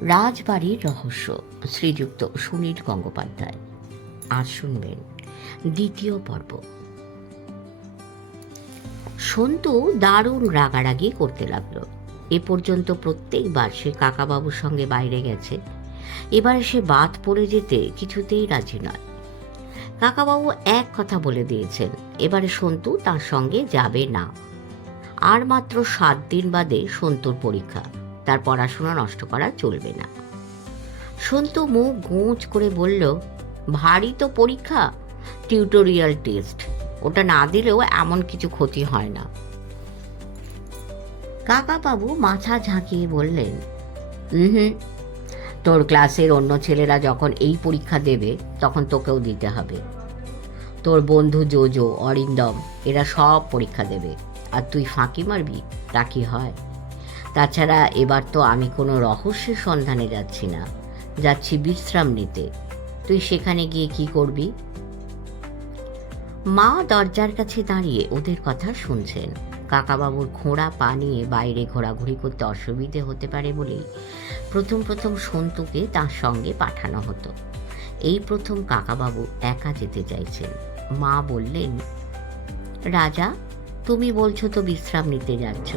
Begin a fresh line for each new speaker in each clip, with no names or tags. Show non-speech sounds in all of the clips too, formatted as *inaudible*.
রাজবাড়ির রহস্য, শ্রীযুক্ত সুনীল গঙ্গোপাধ্যায়। আর শুনবেন দ্বিতীয় পর্ব। সন্তু দারুণ রাগারাগি করতে লাগল। এ পর্যন্ত প্রত্যেকবার সে কাকাবাবুর সঙ্গে বাইরে গেছে। এবার সে বাদ পড়ে যেতে কিছুতেই রাজি নয়। কাকাবাবু এক কথা বলে দিয়েছেন, এবারে সন্তু তার সঙ্গে যাবে না। আর মাত্র সাত দিন বাদে সন্তুর পরীক্ষা। তার পড়াশোনা নষ্ট করা চলবে না। সন্তু মুখ গোঁচ করে বলল, ভারী তো পরীক্ষা টিউটোরিয়াল টেস্ট ওটা না দিলেও এমন কিছু ক্ষতি হয় না। কাকাবাবু মাথা ঝাঁকিয়ে বললেন হুম, তোর ক্লাসের অন্য ছেলেরা যখন এই পরীক্ষা দেবে, তখন তোকেও দিতে হবে। তোর বন্ধু জোজো, অরিন্দম, এরা সব পরীক্ষা দেবে, আর তুই ফাঁকি মারবি, তা কি হয়? তাছাড়া এবার তো আমি কোনো রহস্যের সন্ধানে যাচ্ছি না। যাচ্ছি বিশ্রাম নিতে। তুই সেখানে গিয়ে কি করবি? মা দরজার কাছে দাঁড়িয়ে ওদের কথা শুনছেন। কাকাবাবুর খোঁড়া পা নিয়ে বাইরে ঘোরাঘুরি করতে অসুবিধে হতে পারে বলেই প্রথম প্রথম সন্তুকে তার সঙ্গে পাঠানো হতো। এই প্রথম কাকাবাবু একা যেতে চাইছেন। মা বললেন, রাজা, তুমি বলছো তো বিশ্রাম নিতে যাচ্ছ।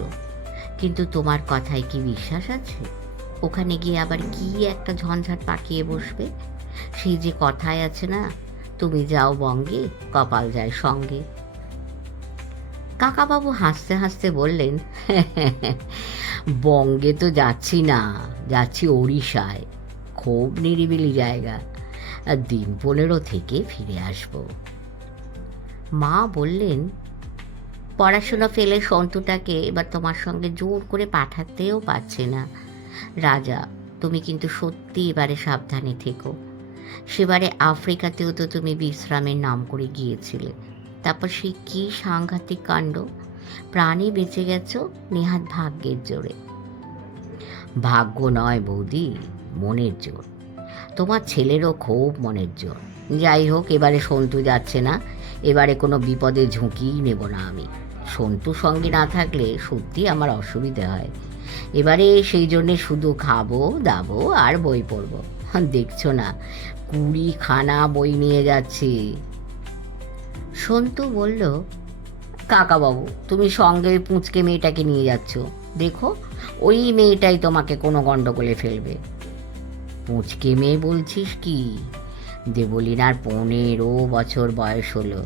কিন্তু তোমার কথায় কি বিশ্বাস আছে? ওখানে গিয়ে আবার কি একটা ঝঞ্ঝাট পাকিয়ে বসবে? সেই যে কথায় আছে না, তুমি যাও বঙ্গে, কপাল যায় সঙ্গে। কাকাবাবু হাসতে হাসতে বললেন, *laughs* বঙ্গে তো যাচ্ছি না, যাচ্ছি ওড়িশায়। খুব নিরিবিলি জায়গা। আর দিন পনেরো থেকে ফিরে আসব। মা বললেন পড়াশোনা ফেলে সন্তুটাকে এবার তোমার সঙ্গে জোর করে পাঠাতেও পারছে না। রাজা, তুমি কিন্তু সত্যি এবারে সাবধানে থেকো। সেবারে আফ্রিকাতেও তো তুমি বিশ্রামের নাম করে গিয়েছিলে। তারপর সে কি সাংঘাতিক কাণ্ড? প্রাণে বেঁচে গেছো, নেহাত ভাগ্যের জোরে। ভাগ্য নয় বৌদি, মনের জোর। তোমার ছেলেরও খুব মনের জোর। যাই হোক, এবারে সন্তু যাচ্ছে না। এবারে কোনো বিপদে ঝুঁকিই নেব না আমি। সন্তু সঙ্গে না থাকলে সত্যি আমার অসুবিধে হয়। এবারে সেই জন্যে শুধু খাব, দাবো আর বই পড়ব। দেখছ না কুড়ি খানা বই নিয়ে যাচ্ছি। সন্তু বলল, কাকাবাবু, তুমি সঙ্গে পুঁচকে মেয়েটাকে নিয়ে যাচ্ছ। দেখো, ওই মেয়েটাই তোমাকে কোনো গণ্ডগোলে ফেলবে। পুঁচকে মেয়ে বলছিস কি? দেবলিনার পনেরো বছর বয়স হলো।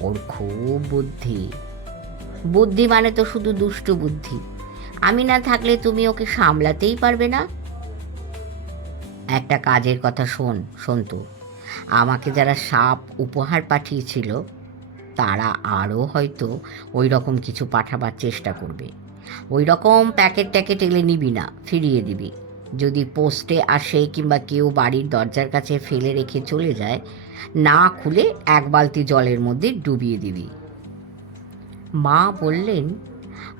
ওর খুব বুদ্ধি। বুদ্ধি মানে তো শুধু দুষ্টু বুদ্ধি। আমি না থাকলে তুমি ওকে সামলাতেই পারবে না। একটা কাজের কথা শোন, সন্তু। আমাকে যারা সাপ উপহার পাঠিয়েছিল, তারা আরও হয়তো ওই রকম কিছু পাঠাবার চেষ্টা করবে। ওই রকম প্যাকেট ট্যাকেট এলে নিবি না, ফিরিয়ে দিবি। যদি পোস্টে আসে কিংবা কেউ বাড়ির দরজার কাছে ফেলে রেখে চলে যায়, না খুলে এক বালতি জলের মধ্যে ডুবিয়ে দিবি। মা বললেন,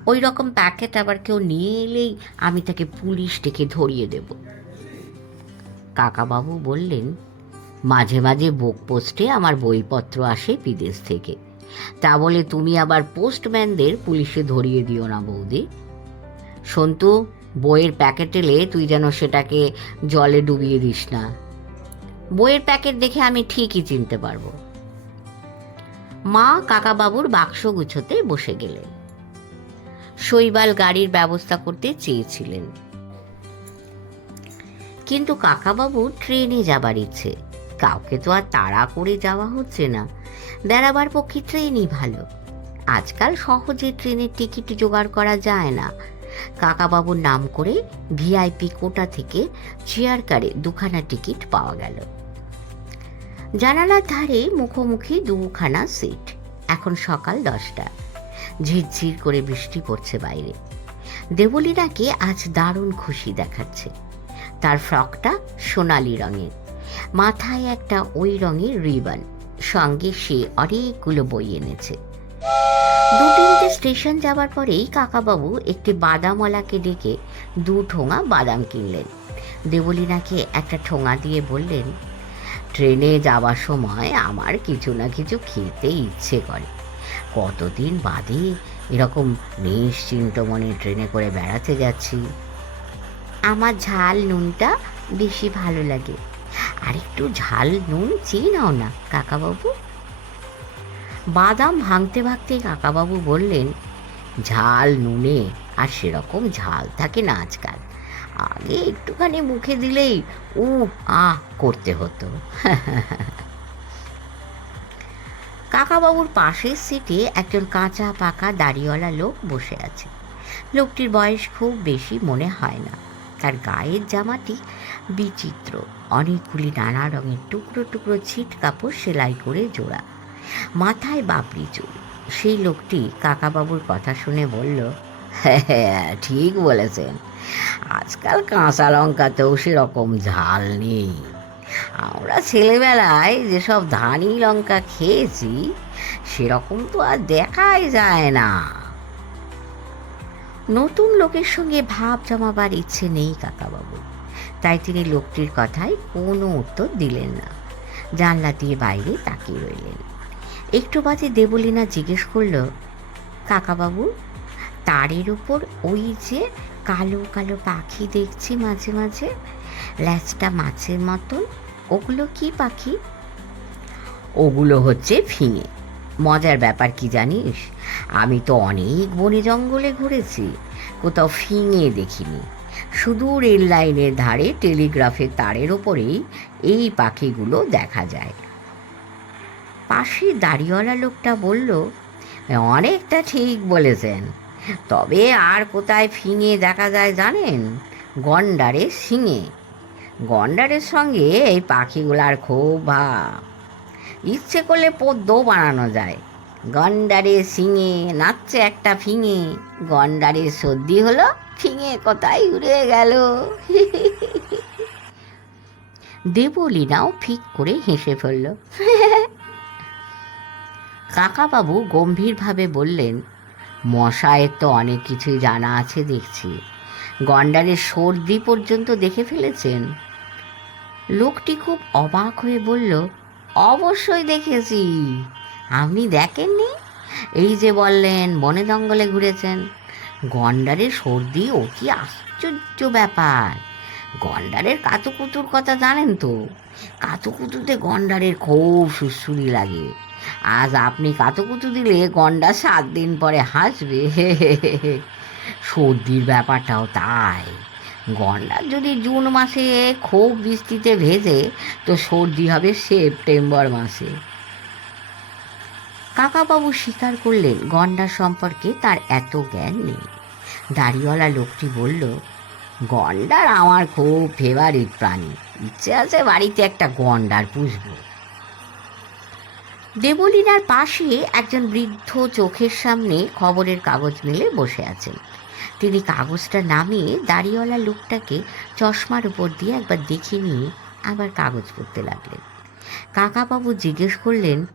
ওই রকম প্যাকেট আবার কেউ নিয়ে এলেই আমি তাকে পুলিশ ডেকে ধরিয়ে দেব। কাকাবাবু বললেন, মাঝে মাঝে বুক পোস্টে আমার বইপত্র আসে বিদেশ থেকে। তা বলে তুমি আবার পোস্টম্যানদের পুলিশে ধরিয়ে দিও না বৌদি। সন্তু, বইয়ের প্যাকেট এলে তুই যেন সেটাকে জলে ডুবিয়ে দিস না। বইয়ের প্যাকেট দেখে আমি ঠিকই চিনতে পারব। মা কাকাবাবুর বাক্স গুছোতে বসে গেলেন। শৈবাল গাড়ির ব্যবস্থা করতে চেয়েছিলেন। কিন্তু কাকাবাবু ট্রেনে যাবার ইচ্ছে। কাউকে তো আর তাড়া করে যাওয়া হচ্ছে না। বেড়াবার পক্ষে ট্রেনই ভালো। আজকাল সহজে ট্রেনের টিকিট জোগাড় করা যায় না। কাকাবাবুর নাম করে ভিআইপি কোটা থেকে চেয়ার কারে দুখানা টিকিট পাওয়া গেল। জানালার ধারে মুখোমুখি দুখানা সিট। এখন সকাল দশটা। ঝিরঝির করে বৃষ্টি পড়ছে বাইরে। দেবলীনাকে আজ দারুণ খুশি দেখাচ্ছে। তার ফ্রকটা সোনালি রঙের। মাথায় একটা ওই রঙের রিবন। সঙ্গে সে অনেকগুলো বই এনেছে। দু তিনটে স্টেশন যাবার পরেই কাকাবাবু একটি বাদামওয়ালাকে ডেকে দু ঠোঙা বাদাম কিনলেন। দেবলীনাকে একটা ঠোঙা দিয়ে বললেন ট্রেনে যাওয়ার সময় আমার কিছু না কিছু খেতে ইচ্ছে করে। কতদিন বাদে এরকম নিশ্চিন্ত মনে ট্রেনে করে বেড়াতে যাচ্ছি। আমার ঝাল নুনটা বেশি ভালো লাগে। আর একটু ঝাল নুন চেয়ে নাও না, কাকাবাবু। বাদাম ভাঙতে ভাঙতে কাকাবাবু বললেন, ঝাল নুনে আর সেরকম ঝাল থাকে না আজকাল। আগে একটুখানি মুখে দিলেই উ আহ করতে হতো। কাকাবাবুর পাশের সিটে একজন কাঁচা পাকা দাড়িওয়ালা লোক বসে আছে। লোকটির বয়স খুব বেশি মনে হয় না। তার গায়ের জামাটি বিচিত্র, অনেকগুলি নানা রঙের টুকরো টুকরো ছিট কাপড় সেলাই করে জোড়া। মাথায় বাপড়ি চুল। সেই লোকটি কাকাবাবুর কথা শুনে বলল হ্যাঁ ঠিক বলেছেন। আজকাল কাঁচা লঙ্কাতেও সেরকম ঝাল নেই। আমরা ছেলেবেলায় যেসব ধানি লঙ্কা খেয়েছি, সেরকম তো আর দেখাই যায় না। নতুন লোকের সঙ্গে ভাব জমাবার ইচ্ছে নেই কাকাবাবু। তাই তিনি লোকটির কথায় কোনো উত্তর দিলেন না। জানলা দিয়ে বাইরে তাকিয়ে রইলেন। একটু বাদে দেবলীনা জিজ্ঞেস করল, কাকাবাবু, তারের উপর ওই যে কালো কালো পাখি দেখছি মাঝে মাঝে। ল্যাচটা মাছের মতন। ওগুলো কি পাখি? ওগুলো হচ্ছে ফিঙে। মজার ব্যাপার কি জানিস? আমি তো অনেক বনে জঙ্গলে ঘুরেছি। কোথাও ফিঙে দেখিনি। শুধু রেল লাইনের ধারে টেলিগ্রাফের তারের ওপরেই এই পাখিগুলো দেখা যায়। পাশে দাড়িওয়ালা লোকটা বলল, অনেকটা ঠিক বলেছেন। তবে আর কোথায় ফিঙে দেখা যায় জানেন? গন্ডারের শিঙে। গন্ডারের সঙ্গে এই পাখিগুলার খুব ভাব। ইচ্ছে করলে পদ্মও বানানো যায়। গন্ডারে শিঙে, নাচছে একটা ফিঙে। গন্ডারের সর্দি হলো ফিঙে কোথায় উড়ে গেল। দেবলীনাও ফিক করে হেসে ফেলল। কাকাবাবু গম্ভীরভাবে বললেন মশায়ের তো অনেক কিছুই জানা আছে দেখছি। গন্ডারের সর্দি পর্যন্ত দেখে ফেলেছেন। লোকটি খুব অবাক হয়ে বলল, অবশ্যই দেখেছি। আপনি দেখেননি? এই যে বললেন, বনে জঙ্গলে ঘুরেছেন। গন্ডারের সর্দি, ও কি আশ্চর্য ব্যাপার। গন্ডারের কাতুকুতুর কথা জানেন তো? কাতুকুতুতে গন্ডারের খুব সুসুরি লাগে। আজ আপনি কাতুকুতু দিলে গন্ডা সাত দিন পরে হাসবে। সর্দির ব্যাপারটাও তাই। গন্ডার যদি জুন মাসে খুব বৃষ্টিতে ভেজে, তো সর্দি হবে সেপ্টেম্বর মাসে। কাকাবাবু স্বীকার করলেন গন্ডার সম্পর্কে তার এত জ্ঞান নেই। দাড়িওয়ালা লোকটি বলল, গন্ডার আমার খুব ফেভারিট প্রাণী। ইচ্ছে আছে বাড়িতে একটা গন্ডার পুষবো। দেবলীনার পাশে একজন বৃদ্ধ চোখের সামনে খবরের কাগজ মেলে বসে আছেন। তিনি কাগজটা নামিয়ে দাড়িওয়ালা লোকটাকে চশমার উপর দিয়ে একবার দেখে নিয়ে আবার কাগজ পড়তে লাগলেন। কাকাবাবু জিজ্ঞেস করলেন,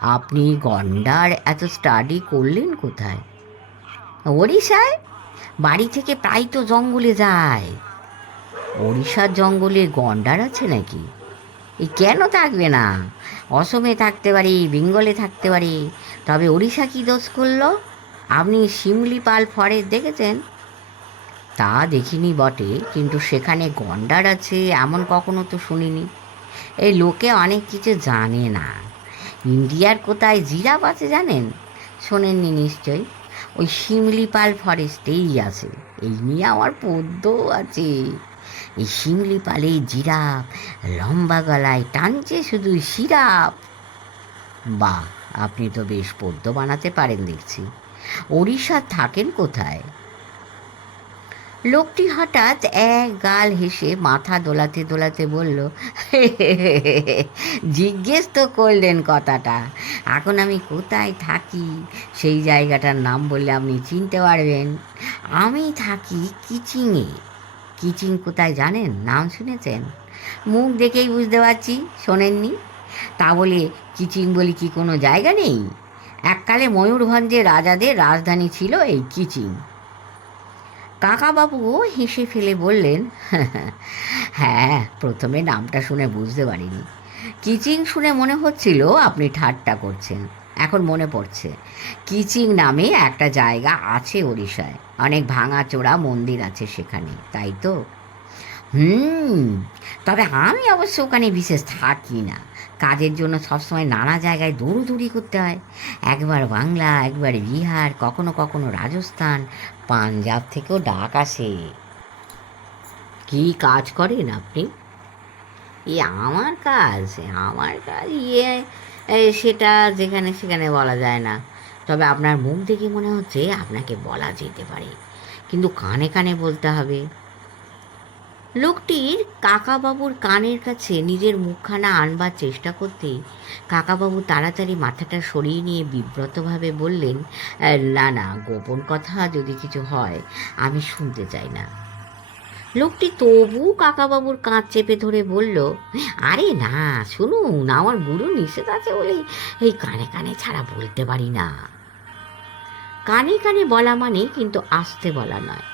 আপনি গন্ডার, এত স্টাডি করলেন কোথায়? ওড়িশায়? বাড়ি থেকে প্রায় তো জঙ্গলে যায়। ওড়িশার জঙ্গলে গন্ডার আছে নাকি? কেন থাকবে না? অসমে থাকতে পারি, বেঙ্গলে থাকতে পারি, তবে ওড়িশা কি দোষ করল? আপনি শিমলিপাল ফরেস্ট দেখেছেন? তা দেখিনি বটে, কিন্তু সেখানে গন্ডার আছে, এমন কখনো তো শুনিনি। এই লোকে অনেক কিছু জানে না। ইন্ডিয়ার কোথায় জিরাফ আছে জানেন? শোনেননি নিশ্চয়ই। ওই শিমলিপাল ফরেস্টেই আছে। এই নিয়ে আমার পদ্যও আছে। এই শিমলিপালে জিরাফ, লম্বা গলায় টানছে শুধু সিরাপ। বাহ, আপনি তো বেশ পদ্য বানাতে পারেন দেখছি। ওড়িশা থাকেন কোথায়? লোকটি হঠাৎ এক গাল হেসে মাথা দোলাতে দোলাতে বলল জিজ্ঞেস তো করলেন কথাটা। এখন আমি কোথায় থাকি? সেই জায়গাটার নাম বললে আপনি চিনতে পারবেন। আমি থাকি কিচিংয়ে। কিচিং কোথায় জানেন? নাম শুনেছেন? মুখ দেখেই বুঝতে পারছি, শোনেননি? তা বলে কিচিং বলি কি কোনো জায়গা নেই? এককালে ময়ূরভঞ্জে রাজাদের রাজধানী ছিল এই কিচিং। কাকাবাবুও হেসে ফেলে বললেন *laughs* হ্যাঁ প্রথমে নামটা শুনে বুঝতে পারিনি। কিচিং শুনে মনে হচ্ছিল আপনি ঠাট্টা করছেন। এখন মনে পড়ছে। কিচিং নামে একটা জায়গা আছে ওড়িশায়। অনেক ভাঙাচোরা মন্দির আছে সেখানে, তাই তো? হুম, তবে আমি অবশ্য ওখানে বিশেষ থাকি না। কাজের জন্য সবসময় নানা জায়গায় দৌড়োদৌড়ি করতে হয়। একবার বাংলা, একবার বিহার, কখনো কখনো রাজস্থান, পাঞ্জাব থেকেও ডাক আসে। কি কাজ করেন আপনি? এ আমার কাজ আমার কাজ ইয়ে সেটা যেখানে সেখানে বলা যায় না। তবে আপনার মুখ দেখে মনে হচ্ছে আপনাকে বলা যেতে পারে। কিন্তু কানে কানে বলতে হবে। লোকটির কাকাবাবুর কানের কাছে নিজের মুখখানা আনবার চেষ্টা করতেই কাকাবাবু তাড়াতাড়ি মাথাটা সরিয়ে নিয়ে বিব্রতভাবে বললেন না না, গোপন কথা যদি কিছু হয়, আমি শুনতে চাই না। লোকটি তবু কাকাবাবুর কাঁধ চেপে ধরে বলল, আরে না, শুনুন, আমার গুরু নিষেধ আছে বলেই এই কানে কানে ছাড়া বলতে পারি না। কানে কানে বলা মানে কিন্তু আসতে বলা নয়।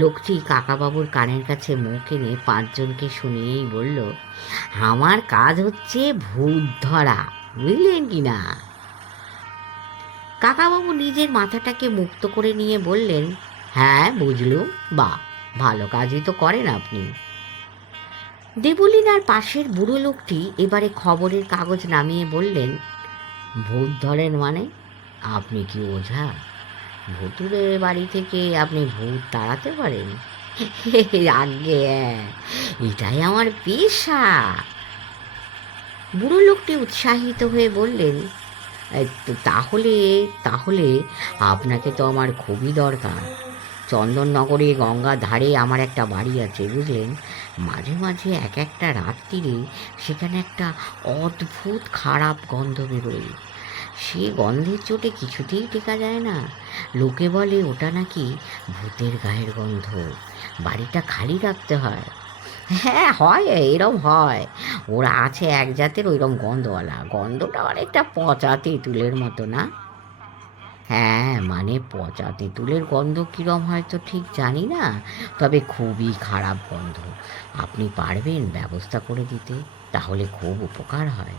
লোকটি কাকাবাবুর কানের কাছে মুখ এনে পাঁচজনকে শুনিয়েই বলল, আমার কাজ হচ্ছে ভূত ধরা, বুঝলেন কি না? কাকাবাবু নিজের মাথাটাকে মুক্ত করে নিয়ে বললেন হ্যাঁ বুঝলুম বা ভালো কাজই তো করেন আপনি। দেবলিনার পাশের বুড়ো লোকটি এবারে খবরের কাগজ নামিয়ে বললেন, ভূত ধরেন মানে? আপনি কি ওঝা? ভুতুরের বাড়ি থেকে আপনি ভূত তাড়াতে পারেন? *laughs* আগে এটাই আমার পেশা। বুড়ো লোকটি উৎসাহিত হয়ে বললেন তাহলে তাহলে আপনাকে তো আমার খুবই দরকার। চন্দননগরে গঙ্গার ধারে আমার একটা বাড়ি আছে, বুঝলেন? মাঝে মাঝে এক একটা রাত্রিরে সেখানে একটা অদ্ভুত খারাপ গন্ধ বেরোয়। সে গন্ধের চোটে কিছুতেই টেকা যায় না। লোকে বলে, ওটা নাকি ভূতের গায়ের গন্ধ। বাড়িটা খালি রাখতে হয়। হ্যাঁ হয়, এরম হয়। ওরা আছে এক জাতের ওইরকম গন্ধওয়ালা। গন্ধটা অনেকটা পচা তেঁতুলের মতো, না? হ্যাঁ মানে পচা তেঁতুলের গন্ধ কীরম হয়তো ঠিক জানি না তবে খুবই খারাপ গন্ধ। আপনি পারবেন ব্যবস্থা করে দিতে তাহলে খুব উপকার হয়।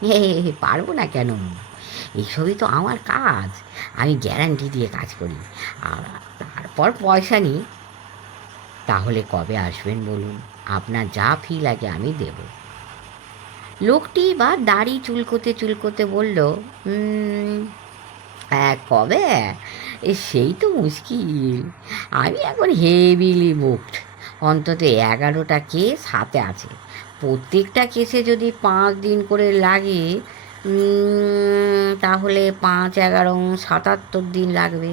হে পারব না কেন? এইসবই তো আমার কাজ আমি গ্যারান্টি দিয়ে কাজ করি। আর তারপর পয়সা নিই। তাহলে কবে আসবেন বলুন? আপনার যা ফি লাগে আমি দেব। লোকটি বা দাড়ি চুলকোতে চুলকোতে বলল "উম, হ্যাঁ কবে সেই তো মুশকিল। আমি এখন হেভিলি বুকড অন্তত এগারোটা কেস হাতে আছে। প্রত্যেকটা কেসে যদি পাঁচ দিন করে লাগে তাহলে পাঁচ, এগারো, সাতাত্তর দিন লাগবে।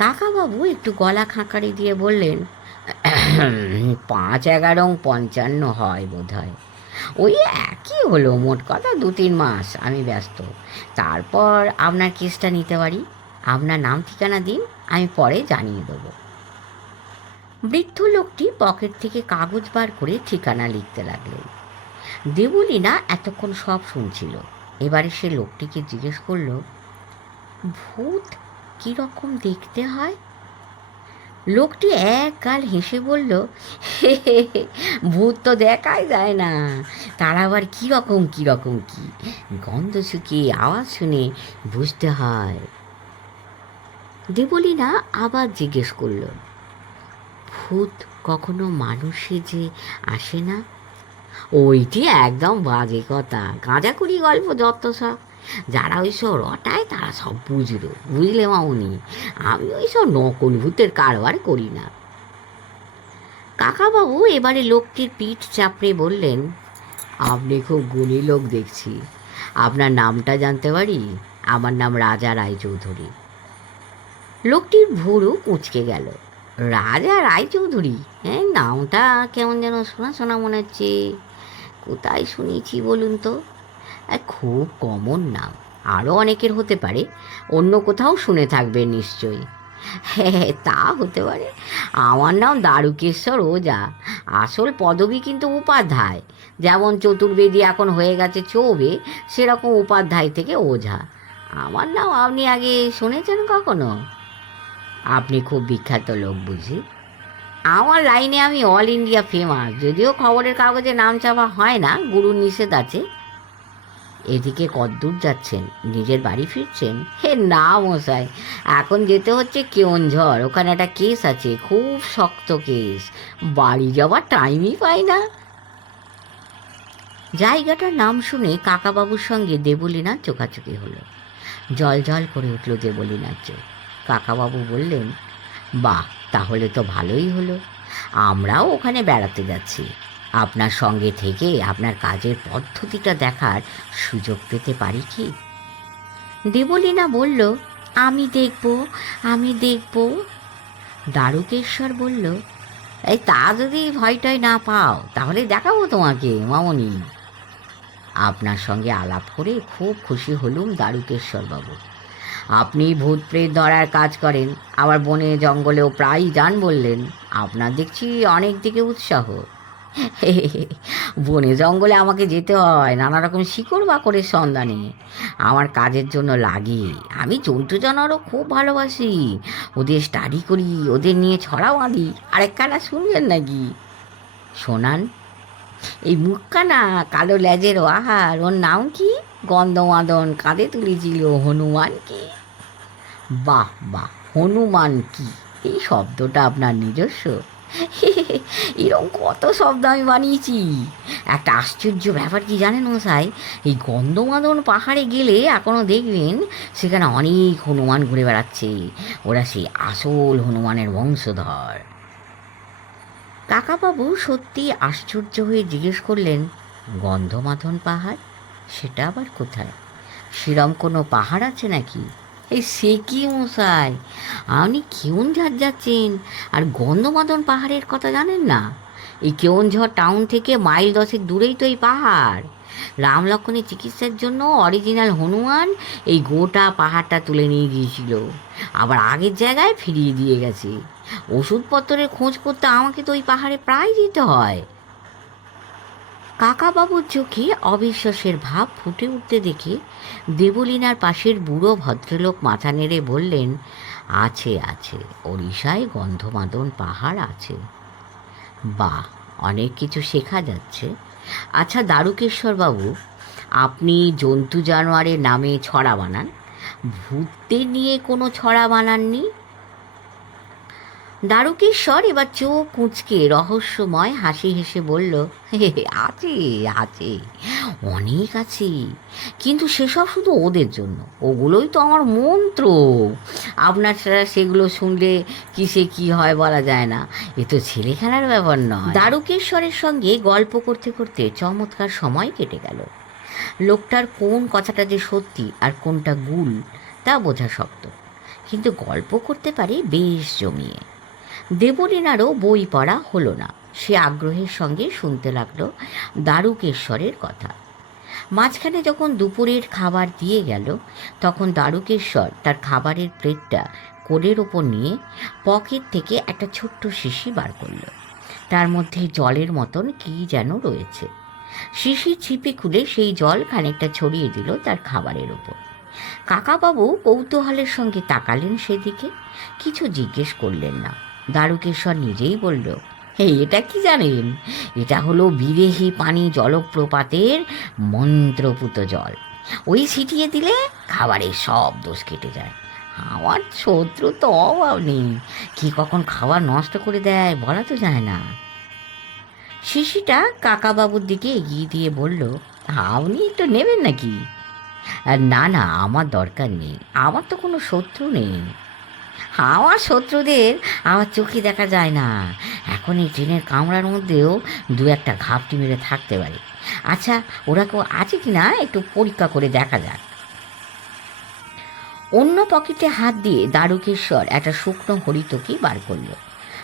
কাকাবাবু একটু গলা খাঁকারি দিয়ে বললেন, পাঁচ, এগারো, পঞ্চান্ন হয় বোধ হয় ওই একই হলো, মোট কথা দু তিন মাস আমি ব্যস্ত। তারপর আপনার কেসটা নিতে পারি। আপনার নাম, ঠিকানা দিন, আমি পরে জানিয়ে দেবো। বৃদ্ধ লোকটি পকেট থেকে কাগজ বার করে ঠিকানা লিখতে লাগলেন দেবলীনা এতক্ষণ সব শুনছিল। এবারে সে লোকটিকে জিজ্ঞেস করল, ভূত কীরকম দেখতে হয়? লোকটি এক গাল হেসে বলল "হে হে হে, ভূত তো দেখাই যায় না। তার আবার কীরকম কীরকম কি গন্ধ শুকিয়ে আওয়াজ শুনে বুঝতে হয়। দেবলীনা আবার জিজ্ঞেস করল ভূত কখনো মানুষে যে আসে না? ওইটি একদম বাজে কথা। গাঁজা গাঁজাকুড়ি গল্প যত সব যারা ওইসব রটায় তারা সব বুঝলো বুঝলে মামুনি? আমি ওইসব নকল ভূতের কারবার করি না। কাকাবাবু এবারে লোকটির পিঠ চাপড়ে বললেন, আপনি খুব গুণী লোক দেখছি। আপনার নামটা জানতে পারি? আমার নাম রাজা রায়চৌধুরী। লোকটির ভুরু কুঁচকে গেল। রাজা রায়চৌধুরী? হ্যাঁ নামটা কেমন যেন শোনা শোনা মনে হচ্ছে। কোথায় শুনেছি বলুন তো? খুব কমন নাম। আরও অনেকের হতে পারে, অন্য কোথাও শুনে থাকবেন নিশ্চয়ই। হ্যাঁ তা হতে পারে। আমার নাম দারুকেশ্বর ওঝা আসল পদবি কিন্তু উপাধ্যায়। যেমন চতুর্বেদী এখন হয়ে গেছে চৌবে, সেরকম উপাধ্যায় থেকে ওঝা। আমার নাম আপনি আগে শুনেছেন কখনো? আপনি খুব বিখ্যাত লোক বুঝি। আমার লাইনে আমি অল ইন্ডিয়া ফেমাস যদিও খবরের কাগজে নাম চাপা হয় না, গুরুর নিষেধ আছে। এদিকে কদ্দূর যাচ্ছেন, নিজের বাড়ি ফিরছেন। হে না মশাই, এখন যেতে হচ্ছে কেওনঝড় ওখানে একটা কেস আছে, খুব শক্ত কেস। বাড়ি যাওয়ার টাইমই পাই না। জায়গাটার নাম শুনে কাকাবাবুর সঙ্গে দেবলীনাথ চোখাচোখি হলো। জল জল করে উঠল দেবলীনাথ চোখ। কাকাবাবু বললেন, বাহ, তাহলে তো ভালোই হলো। আমরাও ওখানে বেড়াতে যাচ্ছি। আপনার সঙ্গে থেকে আপনার কাজের পদ্ধতিটা দেখার সুযোগ পেতে পারি কি? দেবলীনা বলল, আমি দেখব আমি দেখব। দারুকেশ্বর বলল, এই তা যদি ভয়টয় না পাও, তাহলে দেখাবো তোমাকে, মামনি। আপনার সঙ্গে আলাপ করে খুব খুশি হলুম দারুকেশ্বর বাবু। আপনি ভূত প্রেত ধরার কাজ করেন, আবার বনে জঙ্গলেও প্রায়ই যান বললেন। আপনার দেখছি অনেক দিকে উৎসাহ। *laughs* বনে জঙ্গলে আমাকে যেতে হয়, নানা রকম শিকড় বাকড়ের সন্ধানে। আমার কাজের জন্য লাগে। আমি জন্তু জানোয়ারও খুব ভালোবাসি। ওদের স্টাডি করি, ওদের নিয়ে ছড়াও আদি আরেক কানা শুনবেন নাকি? শোনান, এই মুখখানা, কালো লেজের আহার, ওর নাম কি? গন্ধমাদন, কাঁধে তুলেছিল হনুমান কি? বাহ বাহ, হনুমান কি? এই শব্দটা আপনার নিজস্ব। *laughs* এরকম কত শব্দ আমি বানিয়েছি। একটা আশ্চর্য ব্যাপার কি জানেন মশাই? এই গন্ধমাদন পাহাড়ে গেলে এখনও দেখবেন সেখানে অনেক হনুমান ঘুরে বেড়াচ্ছে। ওরা সেই আসল হনুমানের বংশধর। কাকাবাবু সত্যি আশ্চর্য হয়ে জিজ্ঞেস করলেন, গন্ধমাধন পাহাড়? সেটা আবার কোথায়? সেরম কোনো পাহাড় আছে নাকি? এই সে কি মশাই? আপনি কেউনঝড় যাচ্ছেন আর গন্ধমাদন পাহাড়ের কথা জানেন না? এই কেউনঝড় টাউন থেকে মাইল দশেক দূরেই তো এই পাহাড়। রাম লক্ষণের চিকিৎসার জন্য অরিজিনাল হনুমান এই গোটা পাহাড়টা তুলে নিয়ে গিয়েছিল। আবার আগের জায়গায় ফিরিয়ে দিয়ে গেছে। ওষুধপত্রের খোঁজ করতে আমাকে তো ওই পাহাড়ে প্রায় যেতে হয়। কাকাবাবুর চোখে অবিশ্বাসের ভাব ফুটে উঠতে দেখে দেবলীনার পাশের বুড়ো ভদ্রলোক মাথা নেড়ে বললেন, আছে আছে, ওড়িশায় গন্ধমাদন পাহাড় আছে। বাহ, অনেক কিছু শেখা যাচ্ছে। আচ্ছা দারুকেশ্বর বাবু আপনি জন্তু জানোয়ারের নামে ছড়া বানান? ভূতদের নিয়ে কোনো ছড়া বানাননি? দারুকেশ্বর এবার চোখ কুঁচকে রহস্যময় হাসি হেসে বলল আছে আছে, অনেক আছে। কিন্তু সেসব শুধু ওদের জন্য। ওগুলোই তো আমার মন্ত্র। আপনার ছাড়া সেগুলো শুনলে কিসে কি হয় বলা যায় না। এ তো ছেলে খেলার ব্যাপার নয়। দারুকেশ্বরের সঙ্গে গল্প করতে করতে চমৎকার সময় কেটে গেল। লোকটার কোন কথাটা যে সত্যি আর কোনটা গুল, তা বোঝা শক্ত। কিন্তু গল্প করতে পারে বেশ জমিয়ে। দেবলীনারও বই পড়া হলো না। সে আগ্রহের সঙ্গে শুনতে লাগল দারুকেশ্বরের কথা। মাঝখানে যখন দুপুরের খাবার দিয়ে গেল, তখন দারুকেশ্বর তার খাবারের প্লেটটা কোলের ওপর নিয়ে পকেট থেকে একটা ছোট্ট শিশি বার করল। তার মধ্যে জলের মতন কী যেন রয়েছে। শিশি ছিপে খুলে সেই জল খানিকটা ছড়িয়ে দিল তার খাবারের ওপর। কাকাবাবু কৌতূহলের সঙ্গে তাকালেন সেদিকে, কিছু জিজ্ঞেস করলেন না। দারুকেশ্বর নিজেই বলল এই এটা কি জানেন? এটা হলো বিদেহী পানি জলপ্রপাতের মন্ত্রপুত জল। ওই ছিটিয়ে দিলে খাবারের সব দোষ কেটে যায়। আমার শত্রু তো অভাব নেই। কি কখন খাবার নষ্ট করে দেয় বলা তো যায় না। শিশিটা কাকাবাবুর দিকে এগিয়ে দিয়ে বলল, আপনি একটু নেবেন নাকি? না না, আমার দরকার নেই। আমার তো কোনো শত্রু নেই। আমার শত্রুদের আমার চোখে দেখা যায় না। এখন এই ট্রেনের কামড়ার মধ্যেও দু একটা ঘাপটি মেরে থাকতে পারে। আচ্ছা ওরা কেউ আছে কি না? একটু পরীক্ষা করে দেখা যাক। অন্য পকেটে হাত দিয়ে দারুকেশ্বর একটা শুকনো হরিতকি বার করল।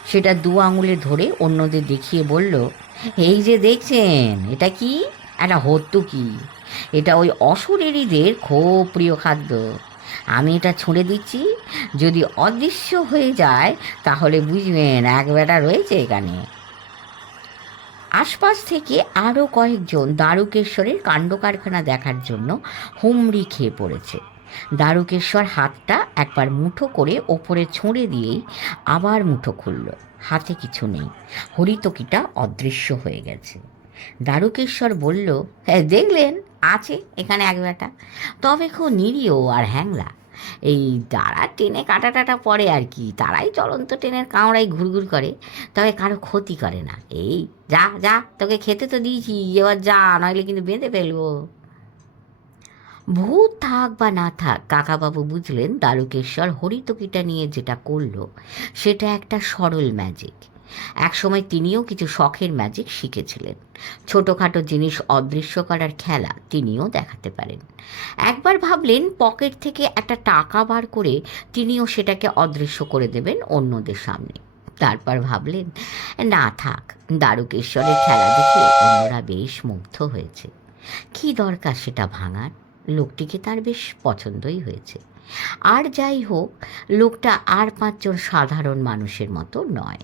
সেটা দু আঙুলে ধরে অন্যদের দেখিয়ে বলল, এই যে দেখছেন, এটা কি? একটা হর্তুকি এটা ওই অসুরেরীদের খুব প্রিয় খাদ্য। আমি এটা ছুঁড়ে দিচ্ছি। যদি অদৃশ্য হয়ে যায়, তাহলে বুঝবেন এক বেটা রয়েছে এখানে। আশপাশ থেকে আরও কয়েকজন দারুকেশ্বরের কাণ্ড কারখানা দেখার জন্য হুমড়ি খেয়ে পড়েছে। দারুকেশ্বর হাতটা একবার মুঠো করে ওপরে ছুঁড়ে দিয়েই আবার মুঠো খুলল। হাতে কিছু নেই। হরিতকিটা অদৃশ্য হয়ে গেছে। দারুকেশ্বর বলল হ্যাঁ দেখলেন, আছে এখানে এক বেটা। তবে খুব নিরীহ আর হ্যাংলা। এই যারা ট্রেনে কাটা টাটা পড়ে আর কি, তারাই চলন্ত ট্রেনের কামড়াই ঘুরঘুর করে, তবে কারও ক্ষতি করে না। এই, যা যা, তোকে খেতে তো দিয়েছি, এবার যা, নইলে কিন্তু বেঁধে ফেলব। ভূত থাক বা না থাক, কাকাবাবু বুঝলেন দারুকেশ্বর হরিতকিটা নিয়ে যেটা করল, সেটা একটা সরল ম্যাজিক একসময় তিনিও কিছু শখের ম্যাজিক শিখেছিলেন। ছোটোখাটো জিনিস অদৃশ্য করার খেলা তিনিও দেখাতে পারেন। একবার ভাবলেন পকেট থেকে একটা টাকা বার করে তিনিও সেটাকে অদৃশ্য করে দেবেন অন্যদের সামনে। তারপর ভাবলেন, না থাক, দারুকেশ্বরের খেলা দেখে অন্যরা বেশ মুগ্ধ হয়েছে। কী দরকার সেটা ভাঙার? লোকটিকে তার বেশ পছন্দই হয়েছে। আর যাই হোক, লোকটা আর পাঁচজন সাধারণ মানুষের মতো নয়।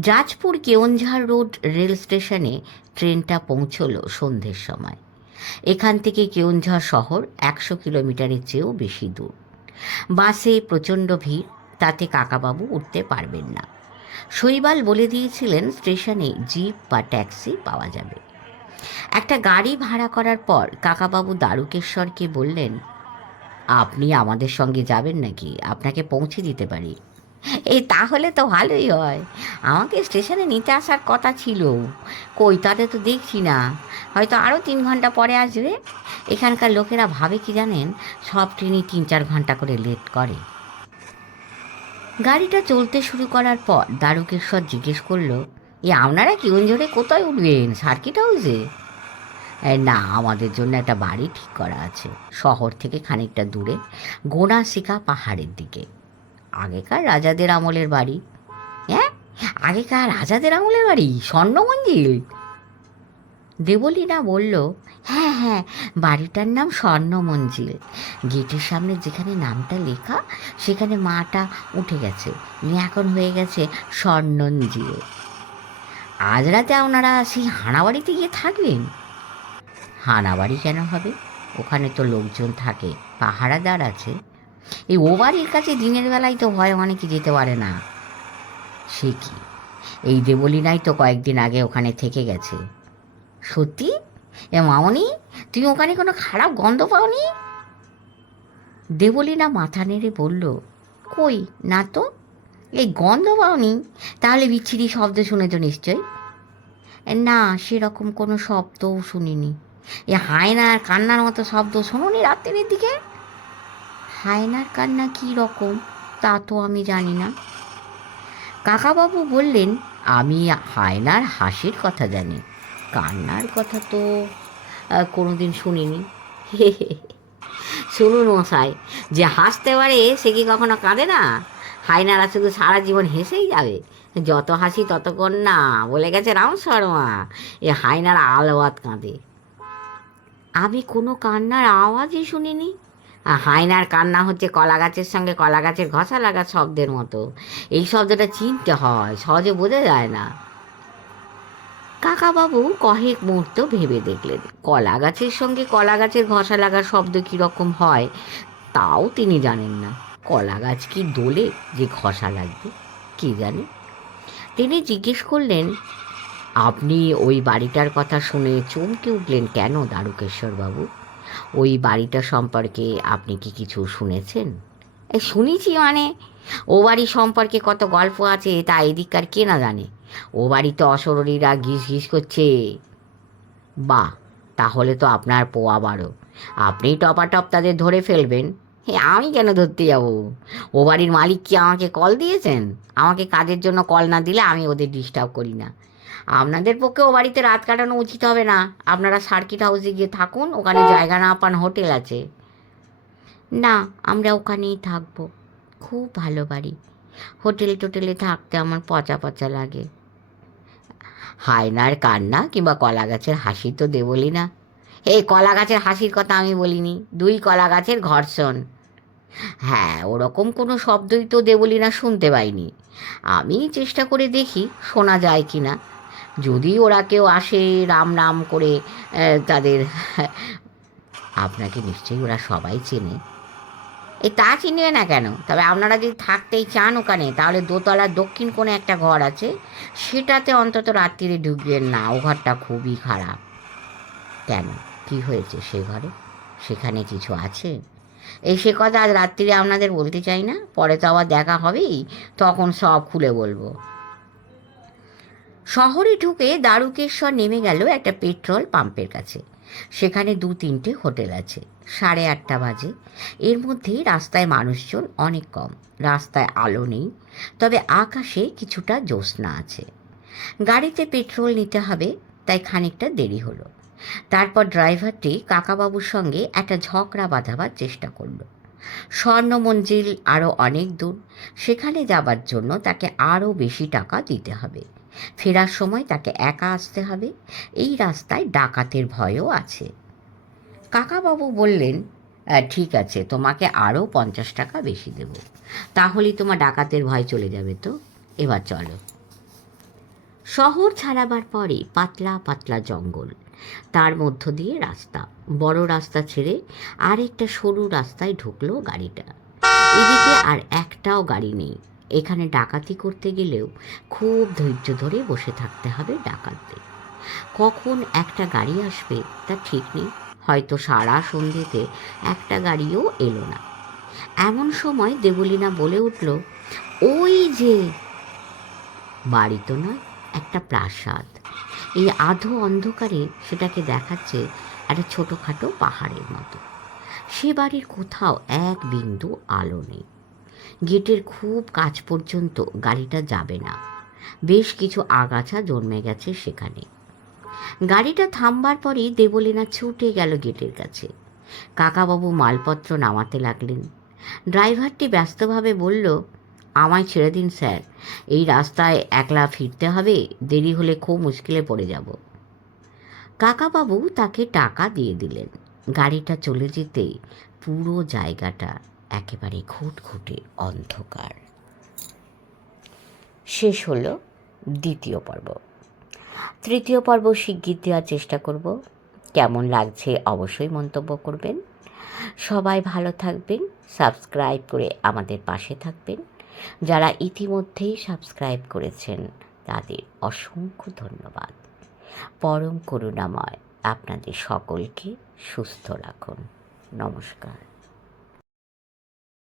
জাজপুর কেওনঝাড় রোড রেল স্টেশনে ট্রেনটা পৌঁছল সন্ধ্যের সময়। এখান থেকে কেওনঝাড় শহর একশো কিলোমিটারের চেয়েও বেশি দূর। বাসে প্রচণ্ড ভিড়, তাতে কাকাবাবু উঠতে পারবেন না। শৈবাল বলে দিয়েছিলেন স্টেশনে জিপ বা ট্যাক্সি পাওয়া যাবে। একটা গাড়ি ভাড়া করার পর কাকাবাবু দারুকেশ্বরকে বললেন, আপনি আমাদের সঙ্গে যাবেন নাকি? আপনাকে পৌঁছে দিতে পারি। এই তাহলে তো ভালোই হয়। আমাকে স্টেশনে নিতে আসার কথা ছিল। কই তাতে তো দেখছি না। হয়তো আরও তিন ঘণ্টা পরে আসবে। এখানকার লোকেরা ভাবে কি জানেন, সব ট্রেনই তিন চার ঘণ্টা করে লেট করে। গাড়িটা চলতে শুরু করার পর দারুকেশ্বর জিজ্ঞেস করল, এ, আপনারা কি জোরে কোথায় উঠবেন? সার্কিট হাউসে না, আমাদের জন্য একটা বাড়ি ঠিক করা আছে। শহর থেকে খানিকটা দূরে গোনাশিকা পাহাড়ের দিকে। আগেকার রাজাদের আমলের বাড়ি। হ্যাঁ? আগেকার রাজাদের আমলের বাড়ি স্বর্ণমঞ্জিল দেবলীনা বলল হ্যাঁ হ্যাঁ বাড়িটার নাম স্বর্ণমঞ্জিল গেটের সামনে যেখানে নামটা লেখা, সেখানে মাটা উঠে গেছে। এখন হয়ে গেছে স্বর্ণঞ্জিল আজ রাতে আপনারা সেই হানাবাড়িতে গিয়ে থাকবেন? হানাবাড়ি কেন হবে? ওখানে তো লোকজন থাকে, পাহারাদার আছে। এই ও বাড়ির কাছে দিনের বেলায় তো ভয় অনেকে যেতে পারে না। সে কি? এই দেবলিনাই তো কয়েকদিন আগে ওখানে থেকে গেছে। সত্যি? এ মামনি, তুমি ওখানে কোনো খারাপ গন্ধ পাওনি? দেবলীনা মাথা নেড়ে বলল, কই, না তো? এই গন্ধ পাওনি? তাহলে বিচ্ছিরি শব্দ শুনেছ নিশ্চয়? না, সেরকম কোনো শব্দও শুনিনি। এ হায়নার কান্নার মতো শব্দ শোনোনি রাত্রির দিকে? হায়নার কান্না কী রকম তা তো আমি জানি না। কাকাবাবু বললেন আমি হায়নার হাসির কথা জানি কান্নার কথা তো আহ, কোনোদিন শুনিনি। শুনুন মশাই যে হাসতে পারে সে কি কখনো কাঁদে না? হায়নারা শুধু সারা জীবন হেসেই যাবে যত হাসি ততক্ষণ না বলে গেছে রাম শর্মা এ হায়নারা আলবাত কাঁদে। আমি কোনো কান্নার আওয়াজই শুনিনি। হায়নার কান্না হচ্ছে কলা গাছের সঙ্গে কলা গাছের ঘষা লাগা শব্দের মতো। এই শব্দটা চিনতে হয়, সহজে বোঝা যায় না। কাকাবাবু কয়েক মুহূর্ত ভেবে দেখলেন কলা গাছের সঙ্গে কলা গাছের ঘষা লাগার শব্দ কীরকম হয় তাও তিনি জানেন না। কলা গাছ কি দোলে যে ঘষা লাগবে, কি জানে? তিনি জিজ্ঞেস করলেন, আপনি ওই বাড়িটার কথা শুনে চমকে উঠলেন কেন দারুকেশ্বর বাবু ওই বাড়িটা সম্পর্কে আপনি কি কিছু শুনেছেন? শুনেছি মানে ও বাড়ি সম্পর্কে কত গল্প আছে তা এদিককার কে না জানে। ও বাড়িতে অসরীরা ঘিস ঘিস করছে। বাহ, তাহলে তো আপনার পোয়া বারো। আপনি টপাটপ তাদের ধরে ফেলবেন। আমি কেন ধরতে যাব? ও বাড়ির মালিক কি আমাকে কল দিয়েছেন? আমাকে কাজের জন্য কল না দিলে আমি ওদের ডিস্টার্ব করি না। আপনাদের পক্ষে ও বাড়িতে রাত কাটানো উচিত হবে না। আপনারা সার্কিট হাউসে গিয়ে থাকুন, ওখানে জায়গা না পান, হোটেল আছে। না, আমরা ওখানেই থাকব। খুব ভালো বাড়ি। হোটেল টোটেলে থাকতে আমার পচা পচা লাগে। হায়নার কান্না কিংবা কলা গাছের হাসি তো দেবলি না। এই কলা গাছের হাসির কথা আমি বলিনি, দুই কলা গাছের ঘর্ষণ। হ্যাঁ ওরকম কোনো শব্দই তো দেবলি না শুনতে পাইনি। আমি চেষ্টা করে দেখি, শোনা যায় কি না যদি ওরা কেউ আসে, রাম রাম করে তাদের, আপনাকে নিশ্চয়ই ওরা সবাই চেনে। এই তা চিনবে না কেন? তবে আপনারা যদি থাকতেই চান ওখানে, তাহলে দোতলার দক্ষিণ কোণে একটা ঘর আছে। সেটাতে অন্তত রাত্রিরে ঢুকবেন না, ও ঘরটা খুবই খারাপ। কেন? কি হয়েছে সে ঘরে? সেখানে কিছু আছে? এই সে কথা আজ রাত্রিরে আপনাদের বলতে চাই না? পরে তো আবার দেখা হবেই, তখন সব খুলে বলব। শহরে ঢুকে দারুকেশ্বর নেমে গেল একটা পেট্রোল পাম্পের কাছে। সেখানে দু তিনটে হোটেল আছে, সাড়ে আটটা বাজে। এর মধ্যে রাস্তায় মানুষজন অনেক কম, রাস্তায় আলো নেই, তবে আকাশে কিছুটা জ্যোৎস্না আছে। গাড়িতে পেট্রোল নিতে হবে, তাই খানিকটা দেরি হলো। তারপর ড্রাইভারটি কাকাবাবুর সঙ্গে একটা ঝগড়া বাঁধাবার চেষ্টা করল। স্বর্ণ মঞ্জিল আরও অনেক দূর, সেখানে যাবার জন্য তাকে আরও বেশি টাকা দিতে হবে। ফেরার সময় তাকে একা আসতে হবে। এই রাস্তায় ডাকাতের ভয়ও আছে। কাকাবাবু বললেন "আহ, ঠিক আছে তোমাকে আরও পঞ্চাশ টাকা বেশি দেব। তাহলেই তোমার ডাকাতের ভয় চলে যাবে তো। এবার চলো। শহর ছাড়াবার পরে পাতলা পাতলা জঙ্গল তার মধ্য দিয়ে রাস্তা। বড় রাস্তা ছেড়ে আরেকটা সরু রাস্তায় ঢুকলো গাড়িটা। এদিকে আর একটাও গাড়ি নেই। এখানে ডাকাতি করতে গেলেও খুব ধৈর্য ধরে বসে থাকতে হবে ডাকাতদের। কখন একটা গাড়ি আসবে তা ঠিক নেই। হয়তো সারা সন্ধ্যেতে একটা গাড়িও এলো না। এমন সময় দেবলীনা বলে উঠল, ওই যে বাড়ি তো নয়, একটা প্রাসাদ। এই আধো অন্ধকারে সেটাকে দেখাচ্ছে একটা ছোটোখাটো পাহাড়ের মতো। সে বাড়ির কোথাও এক বিন্দু আলো নেই। গেটের খুব কাছ পর্যন্ত গাড়িটা যাবে না। বেশ কিছু আগাছা জন্মে গেছে সেখানে। গাড়িটা থামবার পরেই দেবলীনা ছুটে গেল গেটের কাছে। কাকাবাবু মালপত্র নামাতে লাগলেন। ড্রাইভারটি ব্যস্তভাবে বলল, আমায় ছেড়ে দিন স্যার। এই রাস্তায় একলা ফিরতে হবে, দেরি হলে খুব মুশকিলে পড়ে যাব। কাকাবাবু তাকে টাকা দিয়ে দিলেন। গাড়িটা চলে যেতেই পুরো জায়গাটা একেবারে ঘুটঘুটে অন্ধকার। শেষ হলো দ্বিতীয় পর্ব। তৃতীয় পর্ব শিগগির দেওয়ার চেষ্টা করব। কেমন লাগছে অবশ্যই মন্তব্য করবেন। সবাই ভালো থাকবেন, সাবস্ক্রাইব করে আমাদের পাশে থাকবেন। যারা ইতিমধ্যেই সাবস্ক্রাইব করেছেন, তাদের অসংখ্য ধন্যবাদ। পরম করুণাময় আপনাদের সকলকে সুস্থ রাখুন। নমস্কার।